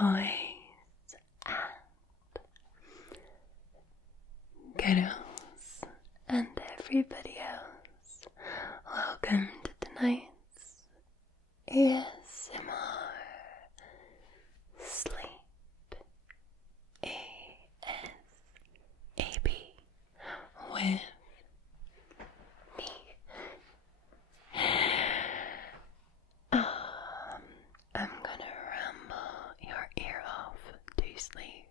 boys and girls and everybody else. Welcome to tonight's ASMR Sleep ASAP with me. I'm gonna ramble your ear off to sleep,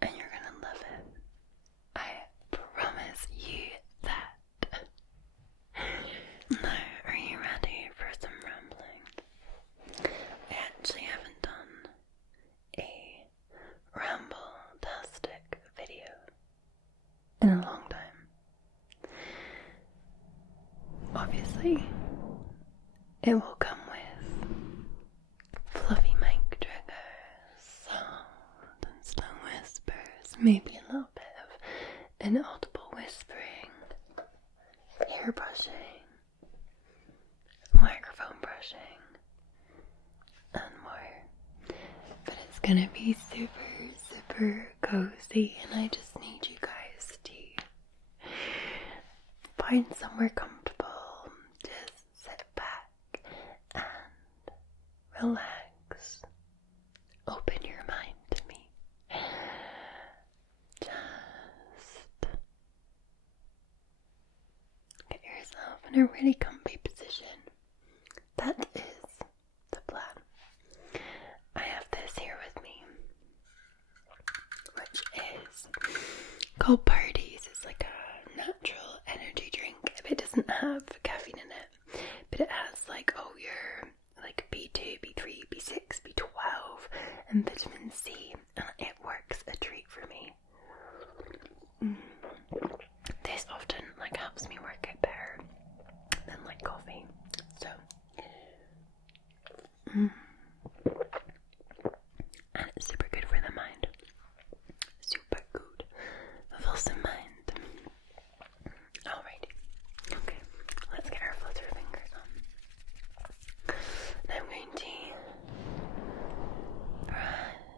and you're gonna love it. I promise you that. Now, are you ready for some rambling? I actually haven't done a ramble-tastic video in a long time. Obviously, it will come with fluffy mic triggers, sound and slow whispers, maybe a little bit of inaudible whispering, hair brushing, microphone brushing, and more. But it's gonna be super cozy, and I just need you guys to find somewhere comfortable. Just sit back and relax. Open your mind to me. Just get yourself in a really comfy position. That is the plan. I have this here with me, which is called Parties. It's like a natural energy drink. It doesn't have caffeine in it, but it has like your like B2, B3, B6, B12 and vitamin C, and it works a treat for me. This often like helps me work out better than like coffee. So and it's super good for the mind. Super good. Wholesome mind. Alrighty. Okay, let's get our flutter fingers on. And I'm going to brush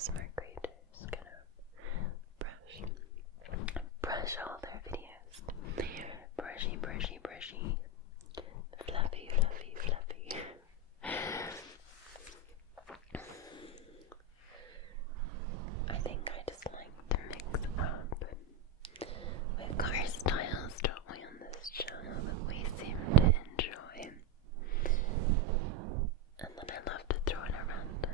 smart creators kind of brush all their videos. Brushy, brushy, brushy. Fluffy, fluffy, fluffy. I think I just like to mix up. We've got our styles, don't we, on this channel that we seem to enjoy. And then I love to throw in a random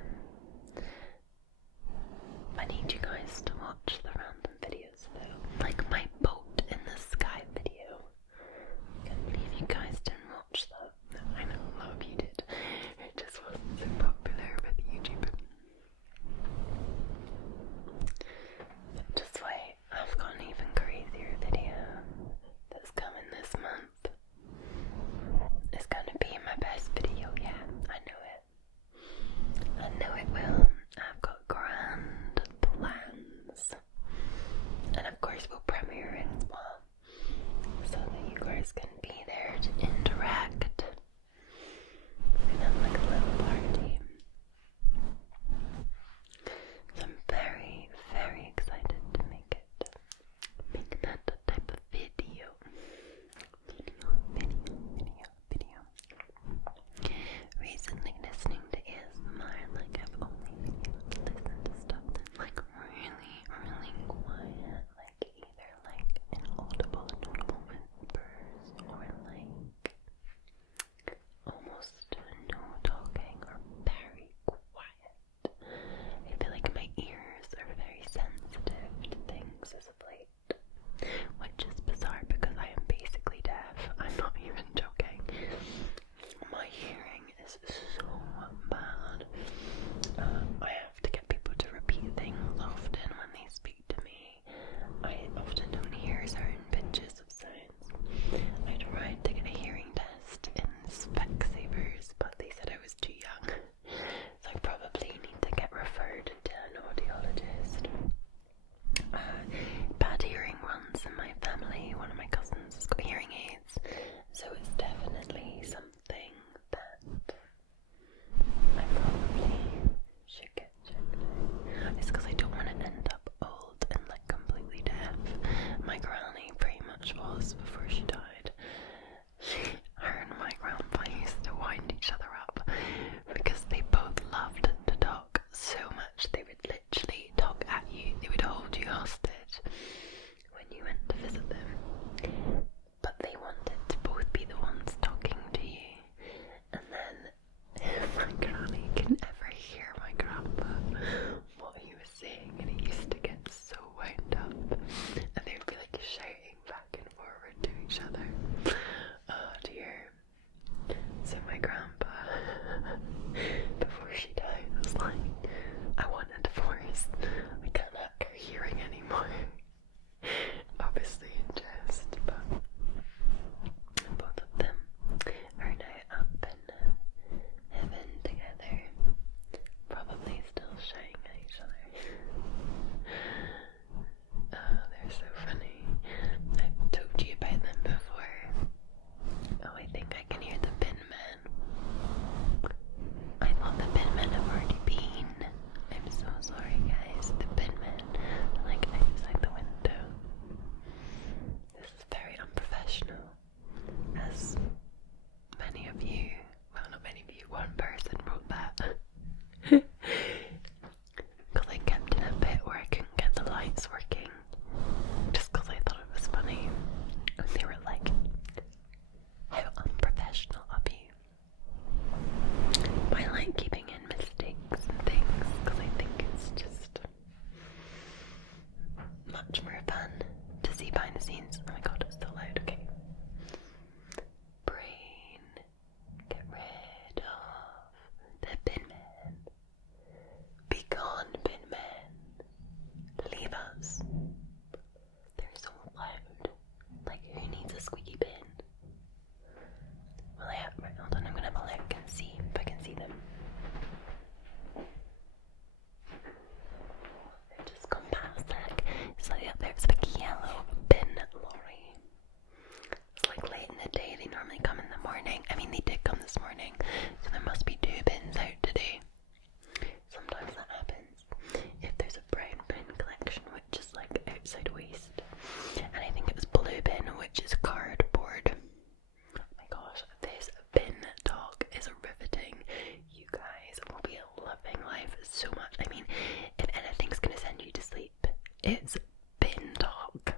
It's bin talk.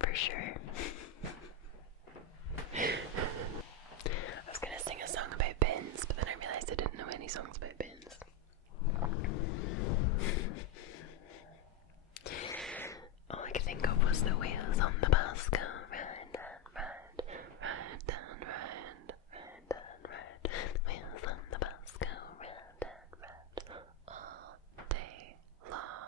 For sure. I was gonna sing a song about bins, but then I realised I didn't know any songs about bins. All I could think of was the wheels on the bus go round and round, round and round, round and round. The wheels on the bus go round and round all day long.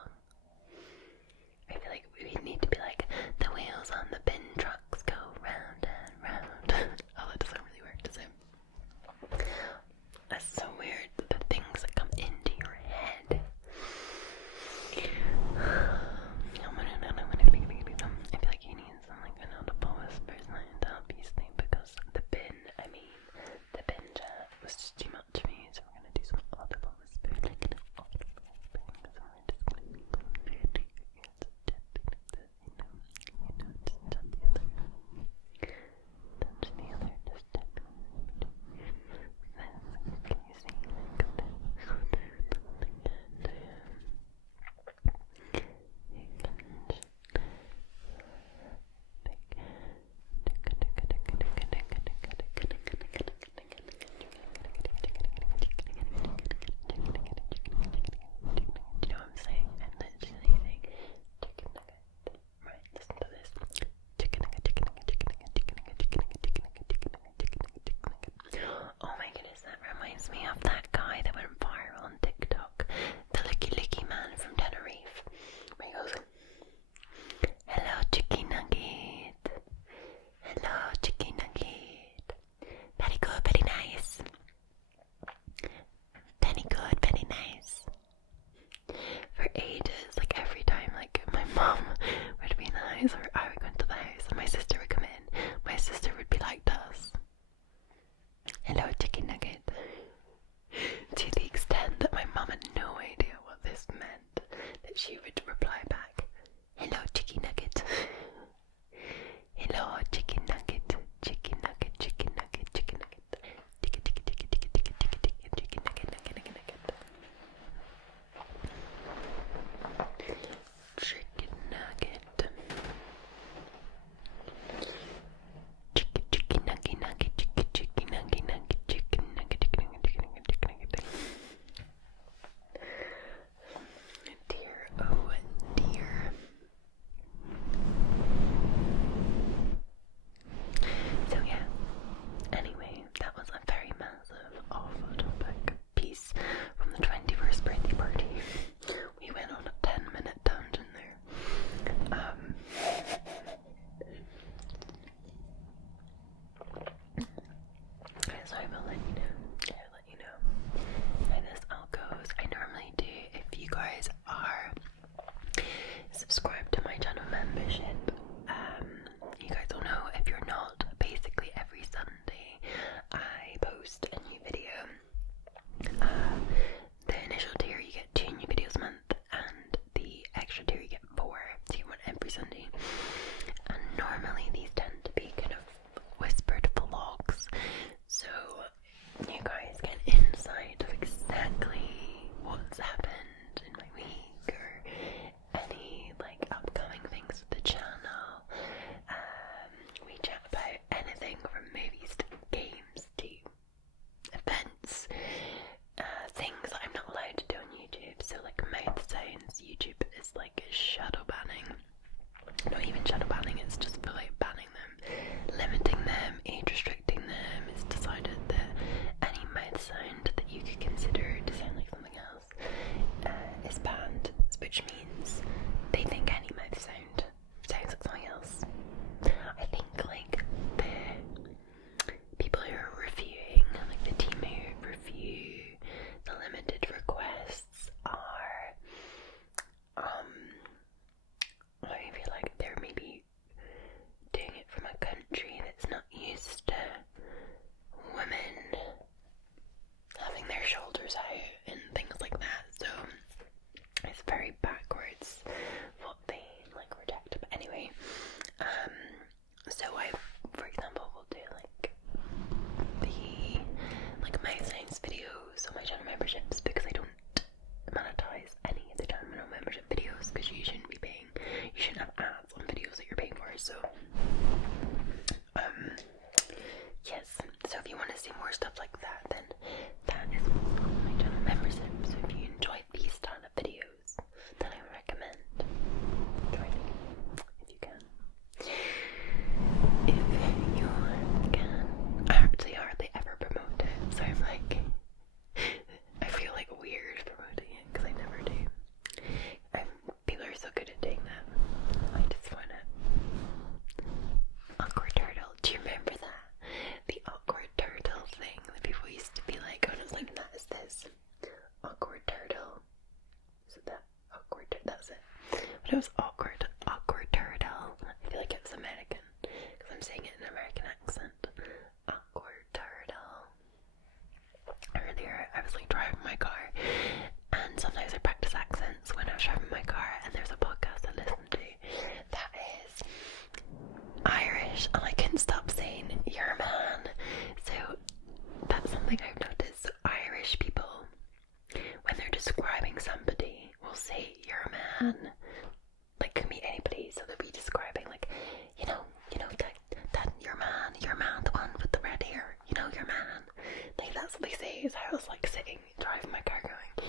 that's it. But it was awkward turtle. I feel like it was American because I'm saying it in an American accent. Awkward turtle. Earlier, I was like driving my car, and sometimes I practice accents when I was driving my car, and there's a podcast I listen to that is Irish, and I couldn't stop saying "your man." So that's something I've noticed. So Irish people, when they're describing somebody, will say "your man." Like, could be anybody, so they'll be describing, like, you know that your man, the one with the red hair, your man. Like, that's what they say. Is I was like sitting driving my car going,